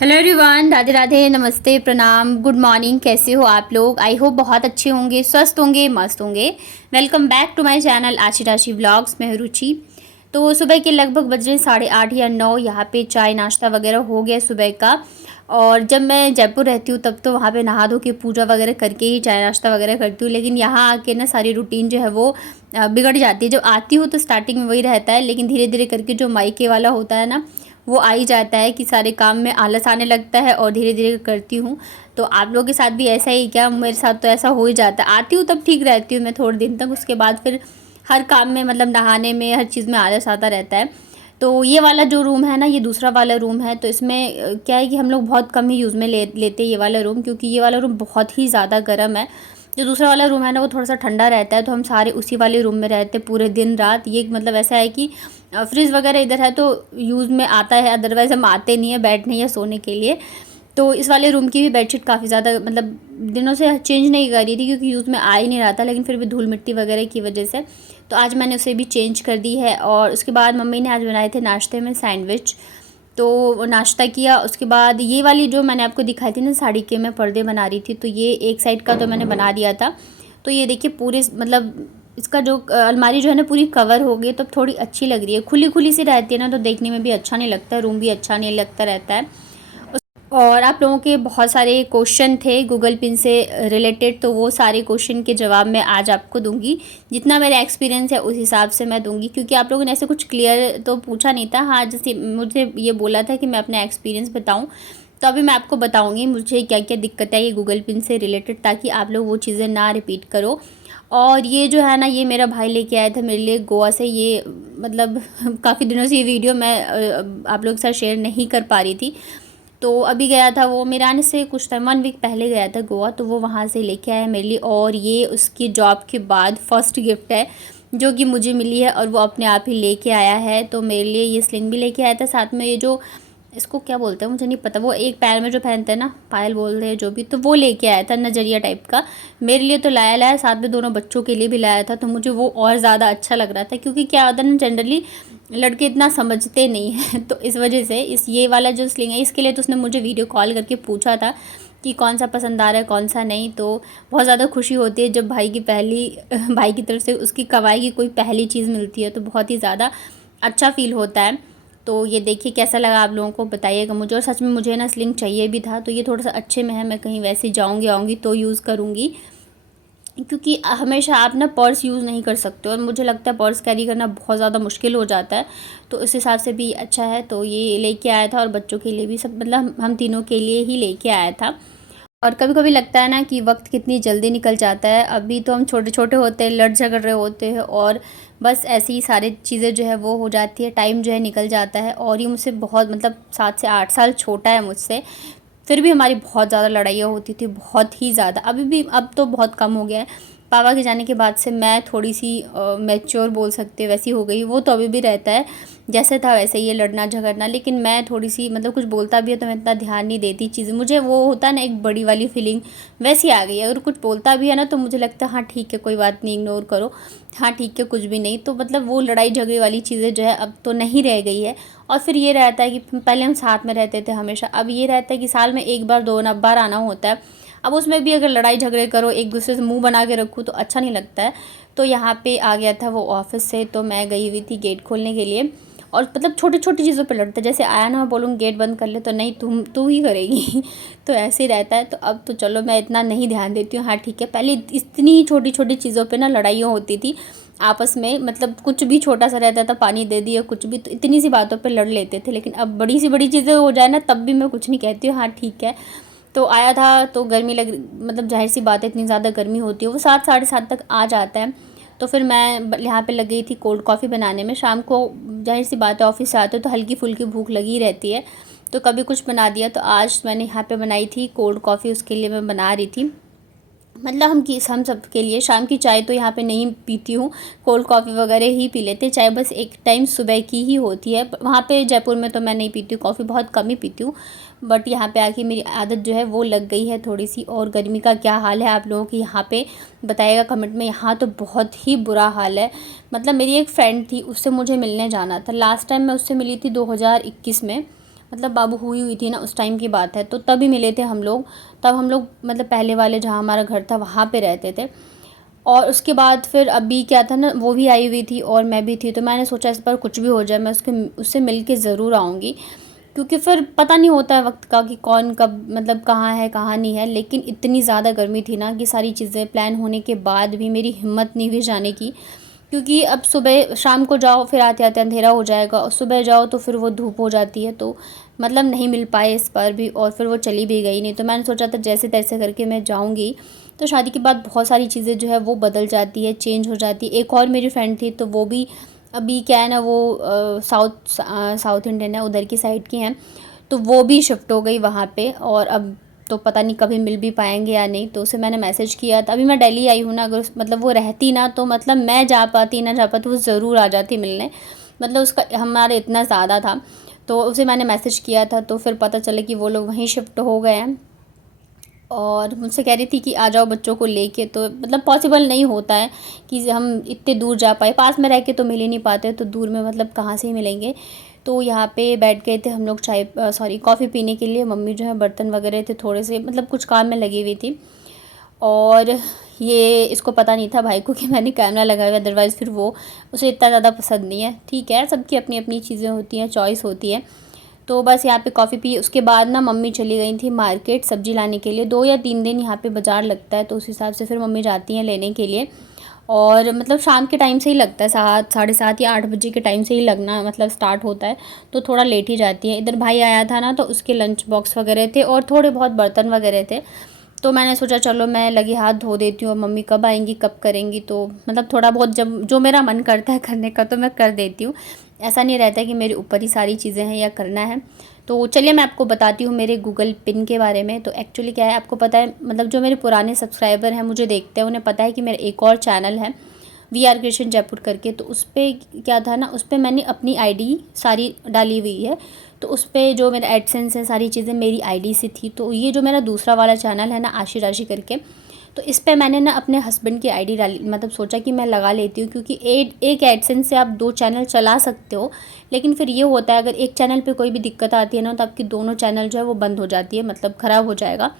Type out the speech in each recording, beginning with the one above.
Hello everyone, Radhe Radhe, नमस्ते, प्रणाम, good morning. कैसे हो आप लोग? आई होप बहुत अच्छे होंगे, स्वस्थ होंगे, मस्त होंगे। Welcome back to my channel Aashi Rashi vlogs में रुचि। तो सुबह के लगभग बज रहे 8:30 या 9। यहाँ पे चाय नाश्ता वगैरह हो गया सुबह का। और जब मैं जयपुर रहती हूँ तब तो वहाँ पे नहा धो के पूजा वगैरह करके ही चाय नाश्ता वगैरह करती हूँ, लेकिन यहाँ आके ना सारी रूटीन जो है वो बिगड़ जाती है। जब आती हूँ तो स्टार्टिंग में वही रहता है, लेकिन धीरे धीरे करके जो मायके वाला होता है ना, वो आ ही जाता है कि सारे काम में आलस आने लगता है और धीरे धीरे करती हूँ। तो आप लोगों के साथ भी ऐसा ही क्या? मेरे साथ तो ऐसा हो ही जाता है। आती हूँ तब ठीक रहती हूँ मैं थोड़े दिन तक, उसके बाद फिर हर काम में मतलब नहाने में हर चीज़ में आलस आता रहता है। तो ये वाला जो रूम है ना, ये दूसरा वाला रूम है। तो इसमें क्या है कि हम लोग बहुत कम ही यूज़ में लेते हैं ये वाला रूम, क्योंकि ये वाला रूम बहुत ही ज़्यादा गर्म है। जो दूसरा वाला रूम है ना, वो थोड़ा सा ठंडा रहता है, तो हम सारे उसी वाले रूम में रहते हैं पूरे दिन रात। ये मतलब ऐसा है कि फ्रिज वगैरह इधर है तो यूज़ में आता है, अदरवाइज़ हम आते नहीं है बैठने या सोने के लिए। तो इस वाले रूम की भी बेडशीट काफ़ी ज़्यादा मतलब दिनों से चेंज नहीं कर रही थी, क्योंकि यूज़ में आ ही नहीं रहा था, लेकिन फिर भी धूल मिट्टी वगैरह की वजह से तो आज मैंने उसे भी चेंज कर दी है। और उसके बाद मम्मी ने आज बनाए थे नाश्ते में सैंडविच, तो वो नाश्ता किया। उसके बाद ये वाली जो मैंने आपको दिखाई थी ना साड़ी के मैं पर्दे बना रही थी, तो ये एक साइड का तो मैंने बना दिया था। तो ये देखिए पूरे मतलब इसका जो अलमारी जो है ना पूरी कवर हो गई, तो थोड़ी अच्छी लग रही है। खुली खुली सी रहती है ना, तो देखने में भी अच्छा नहीं लगता है, रूम भी अच्छा नहीं लगता रहता है। और आप लोगों के बहुत सारे क्वेश्चन थे गूगल पिन से रिलेटेड, तो वो सारे क्वेश्चन के जवाब मैं आज आपको दूंगी। जितना मेरा एक्सपीरियंस है उस हिसाब से मैं दूंगी, क्योंकि आप लोगों ने ऐसे कुछ क्लियर तो पूछा नहीं था। हाँ, जैसे मुझे ये बोला था कि मैं अपना एक्सपीरियंस बताऊं, तो अभी मैं आपको बताऊंगी मुझे क्या क्या दिक्कत है ये गूगल पिन से रिलेटेड, ताकि आप लोग वो चीज़ें ना रिपीट करो। और ये जो है ना, ये मेरा भाई लेके आया था मेरे लिए गोवा से। ये मतलब काफ़ी दिनों से ये वीडियो मैं आप लोगों के साथ शेयर नहीं कर पा रही थी। तो अभी गया था वो, मेरे आने से कुछ टाइम 1 वीक पहले गया था गोवा, तो वो वहाँ से लेके आया मेरे लिए। और ये उसकी जॉब के बाद फर्स्ट गिफ्ट है जो कि मुझे मिली है, और वो अपने आप ही लेके आया है। तो मेरे लिए ये स्लिंग भी लेके आया था, साथ में ये जो इसको क्या बोलते हैं मुझे नहीं पता, वो एक पैर में जो पहनते हैं ना, पायल बोलते हैं जो भी, तो वो लेके आया था नजरिया टाइप का। मेरे लिए तो लाया साथ में दोनों बच्चों के लिए भी लाया था, तो मुझे वो और ज़्यादा अच्छा लग रहा था, क्योंकि क्या होता है ना, जनरली लड़के इतना समझते नहीं हैं तो इस वजह से इस ये वाला जो स्लिंग है इसके लिए तो उसने मुझे वीडियो कॉल करके पूछा था कि कौन सा पसंद आ रहा है कौन सा नहीं। तो बहुत ज़्यादा खुशी होती है जब भाई की पहली भाई की तरफ से उसकी कमाई की कोई पहली चीज़ मिलती है, तो बहुत ही ज़्यादा अच्छा फील होता है। तो ये देखिए कैसा लगा, आप लोगों को बताइएगा मुझे। और सच में मुझे ना स्लिंग चाहिए भी था, तो ये थोड़ा सा अच्छे में है, मैं कहीं वैसे जाऊँगी आऊँगी तो यूज़ करूँगी, क्योंकि हमेशा आप ना पर्स यूज़ नहीं कर सकते, और मुझे लगता है पर्स कैरी करना बहुत ज़्यादा मुश्किल हो जाता है। तो उस हिसाब से भी अच्छा है। तो ये लेके आया था, और बच्चों के लिए भी, सब मतलब हम तीनों के लिए ही लेके आया था। और कभी कभी लगता है ना कि वक्त कितनी जल्दी निकल जाता है। अभी तो हम छोटे छोटे होते हैं, लड़ झगड़ रहे होते हैं, और बस ऐसी ही सारी चीज़ें जो है वो हो जाती है, टाइम जो है निकल जाता है। और ये मुझसे बहुत मतलब 7 से 8 साल छोटा है मुझसे, फिर भी हमारी बहुत ज़्यादा लड़ाइयाँ होती थी, बहुत ही ज़्यादा। अभी भी, अब तो बहुत कम हो गया है। पापा के जाने के बाद से मैं थोड़ी सी मैच्योर बोल सकते हैं वैसी हो गई। वो तो अभी भी रहता है जैसे था वैसे ही है, लड़ना झगड़ना, लेकिन मैं थोड़ी सी मतलब कुछ बोलता भी है तो मैं इतना ध्यान नहीं देती चीज़ें। मुझे वो होता है ना एक बड़ी वाली फीलिंग, वैसी आ गई है। अगर कुछ बोलता भी है ना तो मुझे लगता है हाँ ठीक है कोई बात नहीं, इग्नोर करो, हाँ ठीक है कुछ भी नहीं। तो मतलब वो लड़ाई झगड़े वाली चीज़ें जो है अब तो नहीं रह गई है। और फिर ये रहता है कि पहले हम साथ में रहते थे हमेशा, अब ये रहता है कि साल में एक बार 2 बार आना होता है। अब उसमें भी अगर लड़ाई झगड़े करो, एक दूसरे से मुंह बना के रखूँ तो अच्छा नहीं लगता है। तो यहाँ पे आ गया था वो ऑफिस से, तो मैं गई हुई थी गेट खोलने के लिए। और मतलब छोटी छोटी चीज़ों पे लड़ता है, जैसे आया ना मैं बोलूँ गेट बंद कर ले तो नहीं तू ही करेगी तो ऐसे ही रहता है। तो अब तो चलो मैं इतना नहीं ध्यान देती हूँ, हाँ ठीक है। पहले इतनी छोटी छोटी चीज़ों पे ना लड़ाइयाँ होती थी आपस में, मतलब कुछ भी छोटा सा रहता था, पानी दे दिया कुछ भी, तो इतनी सी बातों पे लड़ लेते थे। लेकिन अब बड़ी सी बड़ी चीज़ें हो जाए ना तब भी मैं कुछ नहीं कहती हूँ, हाँ ठीक है। तो आया था तो गर्मी लग, मतलब जाहिर सी बात है इतनी ज़्यादा गर्मी होती है, वो 7 साढ़े 7 तक आ जाता है। तो फिर मैं यहाँ पे लग गई थी कोल्ड कॉफ़ी बनाने में। शाम को जाहिर सी बात है ऑफिस से आते हो तो हल्की फुल्की भूख लगी रहती है, तो कभी कुछ बना दिया। तो आज मैंने यहाँ पे बनाई थी कोल्ड कॉफ़ी, उसके लिए मैं बना रही थी। मतलब हम सब के लिए शाम की चाय तो यहाँ पे नहीं पीती हूँ, कोल्ड कॉफ़ी वगैरह ही पी लेते हैं। चाय बस एक टाइम सुबह की ही होती है, वहाँ पे जयपुर में तो मैं नहीं पीती हूँ कॉफ़ी, बहुत कम ही पीती हूँ। बट यहाँ पे आके मेरी आदत जो है वो लग गई है थोड़ी सी। और गर्मी का क्या हाल है आप लोगों के यहाँ पे बताइएगा कमेंट में। यहाँ तो बहुत ही बुरा हाल है। मतलब मेरी एक फ्रेंड थी, उससे मुझे मिलने जाना था। लास्ट टाइम मैं उससे मिली थी 2021 में, मतलब बाबू हुई थी ना, उस टाइम की बात है। तो तभी मिले थे हम लोग। तब हम लोग मतलब पहले वाले जहाँ हमारा घर था वहाँ पे रहते थे। और उसके बाद फिर अभी क्या था ना, वो भी आई हुई थी और मैं भी थी। तो मैंने सोचा इस बार कुछ भी हो जाए मैं उससे मिल के ज़रूर आऊँगी, क्योंकि फिर पता नहीं होता है वक्त का कि कौन कब मतलब कहाँ है कहाँ नहीं है। लेकिन इतनी ज़्यादा गर्मी थी ना कि सारी चीज़ें प्लान होने के बाद भी मेरी हिम्मत नहीं हुई जाने की। क्योंकि अब सुबह शाम को जाओ फिर आते आते अंधेरा हो जाएगा, और सुबह जाओ तो फिर वो धूप हो जाती है। तो मतलब नहीं मिल पाए इस बार भी, और फिर वो चली भी गई नहीं। तो मैंने सोचा था जैसे तैसे करके मैं जाऊँगी। तो शादी के बाद बहुत सारी चीज़ें जो है वो बदल जाती है, चेंज हो जाती है। एक और मेरी फ्रेंड थी, तो वो भी अभी क्या है ना, वो साउथ इंडियन है, उधर की साइड की हैं। तो वो भी शिफ्ट हो गई वहाँ पे, और अब तो पता नहीं कभी मिल भी पाएंगे या नहीं। तो उसे मैंने मैसेज किया था। अभी मैं दिल्ली आई हूँ ना, अगर मतलब वो रहती ना, तो मतलब मैं जा पाती ना जा पाती, वो ज़रूर आ जाती मिलने। मतलब उसका हमारे इतना ज़्यादा था। तो उसे मैंने मैसेज किया था, तो फिर पता चला कि वो लोग वहीं शिफ्ट हो गए हैं। और मुझसे कह रही थी कि आ जाओ बच्चों को लेके। तो मतलब पॉसिबल नहीं होता है कि हम इतने दूर जा पाए। पास में रह के तो मिल ही नहीं पाते, तो दूर में मतलब कहाँ से ही मिलेंगे। तो यहाँ पे बैठ गए थे हम लोग कॉफ़ी पीने के लिए। मम्मी जो है बर्तन वगैरह थे थोड़े से, मतलब कुछ काम में लगी हुई थी। और ये इसको पता नहीं था भाई को कि मैंने कैमरा लगाया हुआ, अदरवाइज़ फिर वो उसे इतना ज़्यादा पसंद नहीं है। ठीक है, सबकी अपनी अपनी चीज़ें होती हैं, चॉइस होती है। तो बस यहाँ पे कॉफ़ी पी। उसके बाद ना मम्मी चली गई थी मार्केट सब्ज़ी लाने के लिए। 2 या 3 दिन यहाँ पे बाज़ार लगता है, तो उस हिसाब से फिर मम्मी जाती हैं लेने के लिए। और मतलब शाम के टाइम से ही लगता है, 7 साढ़े 7 या 8 बजे के टाइम से ही लगना मतलब स्टार्ट होता है। तो थोड़ा लेट ही जाती है। इधर भाई आया था ना, तो उसके लंच बॉक्स वगैरह थे और थोड़े बहुत बर्तन वगैरह थे। तो मैंने सोचा चलो मैं लगे हाथ धो देती हूँ, और मम्मी कब आएंगी कब करेंगी। तो मतलब थोड़ा बहुत जब जो मेरा मन करता है करने का तो मैं कर देती हूँ। ऐसा नहीं रहता कि मेरे ऊपर ही सारी चीज़ें हैं या करना है। तो चलिए मैं आपको बताती हूँ मेरे गूगल पिन के बारे में। तो एक्चुअली क्या है, आपको पता है मतलब जो मेरे पुराने सब्सक्राइबर हैं मुझे देखते हैं, उन्हें पता है कि मेरा एक और चैनल है VR क्रिएशन जयपुर करके। तो उस पर क्या था ना, उस पर मैंने अपनी आईडी सारी डाली हुई है। तो उस पर जो मेरा एडसेंस है सारी चीज़ें मेरी आईडी से थी। तो ये जो मेरा दूसरा वाला चैनल है ना, आशी राशि करके, तो इस पे मैंने ना अपने हस्बैंड की आईडी डाली, मतलब सोचा कि मैं लगा लेती हूँ। क्योंकि एक एडसेंस से आप 2 चैनल चला सकते हो। लेकिन फिर ये होता है अगर एक चैनल पे कोई भी दिक्कत आती है ना, तो आपकी दोनों चैनल जो है वो बंद हो जाती है, मतलब ख़राब हो जाएगा।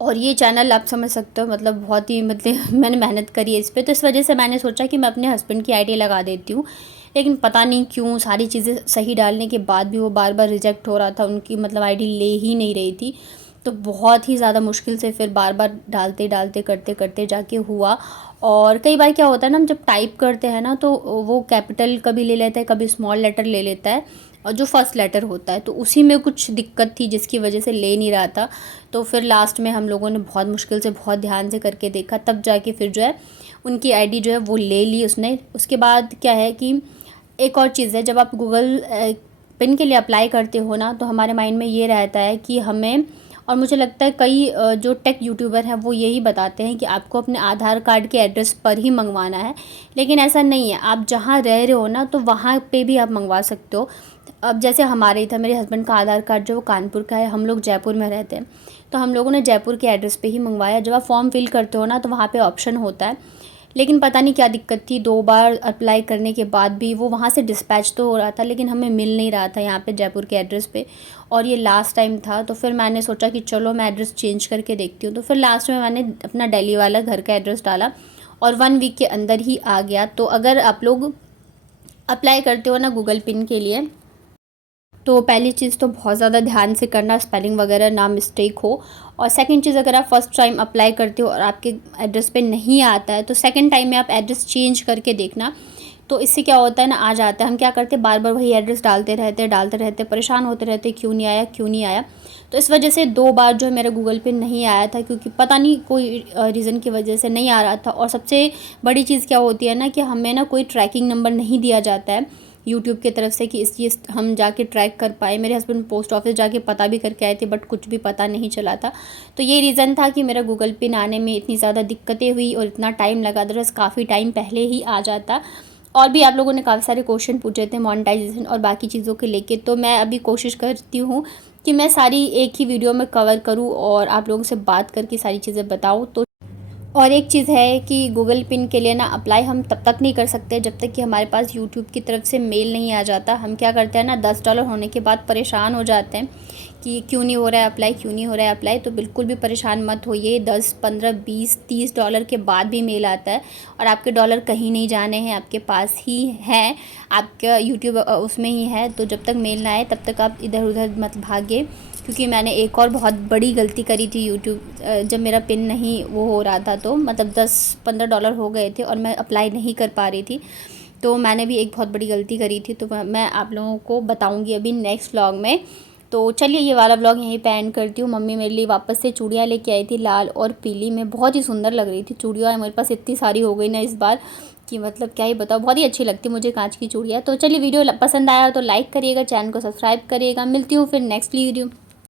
और ये चैनल आप समझ सकते हो मतलब बहुत ही मतलब मैंने मेहनत करी है इस पे। तो इस वजह से मैंने सोचा कि मैं अपने हस्बैंड की आईडी लगा देती हूँ। लेकिन पता नहीं क्यों सारी चीज़ें सही डालने के बाद भी वो बार बार रिजेक्ट हो रहा था, उनकी मतलब आईडी ले ही नहीं रही थी। तो बहुत ही ज़्यादा मुश्किल से फिर बार बार डालते डालते करते करते जाके हुआ। और कई बार क्या होता है ना, हम जब टाइप करते हैं ना, तो वो कैपिटल कभी ले लेता है, कभी स्मॉल लेटर ले लेता है, और जो फर्स्ट लेटर होता है तो उसी में कुछ दिक्कत थी जिसकी वजह से ले नहीं रहा था। तो फिर लास्ट में हम लोगों ने बहुत मुश्किल से बहुत ध्यान से करके देखा, तब जाके फिर जो है उनकी आईडी जो है वो ले ली उसने। उसके बाद क्या है कि एक और चीज़ है, जब आप गूगल पिन के लिए अप्लाई करते हो ना, तो हमारे माइंड में ये रहता है कि हमें, और मुझे लगता है कई जो टेक यूट्यूबर हैं वो यही बताते हैं कि आपको अपने आधार कार्ड के एड्रेस पर ही मंगवाना है। लेकिन ऐसा नहीं है, आप जहाँ रह रहे हो ना तो वहाँ पे भी आप मंगवा सकते हो। अब जैसे हमारे था, मेरे हस्बैंड का आधार कार्ड जो वो कानपुर का है, हम लोग जयपुर में रहते हैं। तो हम लोगों ने जयपुर के एड्रेस पे ही मंगवाया। जब आप फॉर्म फिल करते हो ना, तो वहाँ पे ऑप्शन होता है। लेकिन पता नहीं क्या दिक्कत थी, 2 बार अप्लाई करने के बाद भी वो वहाँ से डिस्पैच तो हो रहा था, लेकिन हमें मिल नहीं रहा था यहाँ पे जयपुर के एड्रेस पे। और ये लास्ट टाइम था, तो फिर मैंने सोचा कि चलो मैं एड्रेस चेंज करके देखती हूँ। तो फिर लास्ट में मैंने अपना दिल्ली वाला घर का एड्रेस डाला, और 1 वीक के अंदर ही आ गया। तो अगर आप लोग अप्लाई करते हो ना गूगल पिन के लिए, तो पहली चीज़ तो बहुत ज़्यादा ध्यान से करना, स्पेलिंग वगैरह ना मिस्टेक हो। और सेकंड चीज़, अगर आप फर्स्ट टाइम अप्लाई करते हो और आपके एड्रेस पे नहीं आता है, तो सेकंड टाइम में आप एड्रेस चेंज करके देखना। तो इससे क्या होता है ना, आ जाता है। हम क्या करते हैं, बार बार वही एड्रेस डालते रहते, परेशान होते रहते, क्यों नहीं आया क्यों नहीं आया। तो इस वजह से 2 बार जो है मेरा गूगल पे नहीं आया था, क्योंकि पता नहीं कोई रीज़न की वजह से नहीं आ रहा था। और सबसे बड़ी चीज़ क्या होती है ना, कि हमें ना कोई ट्रैकिंग नंबर नहीं दिया जाता है यूट्यूब की तरफ से, कि इस हम जाके ट्रैक कर पाए। मेरे हस्बैंड पोस्ट ऑफिस जाके पता भी करके आए थे, बट कुछ भी पता नहीं चला था। तो ये रीज़न था कि मेरा गूगल पिन आने में इतनी ज़्यादा दिक्कतें हुई और इतना टाइम लगा, अदरवाइज़ काफ़ी टाइम पहले ही आ जाता। और भी आप लोगों ने काफ़ी सारे क्वेश्चन पूछे थे मोनेटाइजेशन और बाकी चीज़ों के लेके। तो मैं अभी कोशिश करती हूँ कि मैं सारी एक ही वीडियो में कवर करूँ और आप लोगों से बात करके सारी चीज़ें बताऊँ। और एक चीज़ है कि गूगल पिन के लिए ना अप्लाई हम तब तक नहीं कर सकते जब तक कि हमारे पास यूट्यूब की तरफ से मेल नहीं आ जाता। हम क्या करते हैं ना, $10 होने के बाद परेशान हो जाते हैं कि क्यों नहीं हो रहा है अप्लाई, क्यों नहीं हो रहा है अप्लाई। तो बिल्कुल भी परेशान मत होइए, 10, 15, 20, $30 के बाद भी मेल आता है और आपके डॉलर कहीं नहीं जाने हैं, आपके पास ही हैं, आपका यूट्यूब उसमें ही है। तो जब तक मेल ना आए तब तक आप इधर उधर मत भागे, क्योंकि मैंने एक और बहुत बड़ी गलती करी थी यूट्यूब जब मेरा पिन नहीं वो हो रहा था, तो मतलब $10-15 हो गए थे और मैं अप्लाई नहीं कर पा रही थी। तो मैंने भी एक बहुत बड़ी गलती करी थी, तो मैं आप लोगों को बताऊंगी अभी नेक्स्ट व्लॉग में। तो चलिए ये वाला व्लॉग यहीं पे एंड करती हूँ। मम्मी मेरे लिए वापस से चूड़ियाँ लेके आई थी, लाल और पीली में, बहुत ही सुंदर लग रही थी चूड़ियाँ। मेरे पास इतनी सारी हो गई ना इस बार कि मतलब क्या ही बताओ, बहुत ही अच्छी लगती मुझे कांच की चूड़ियाँ। तो चलिए वीडियो पसंद आया तो लाइक करिएगा, चैनल को सब्सक्राइब करिएगा। मिलती हूँ फिर नेक्स्ट वीडियो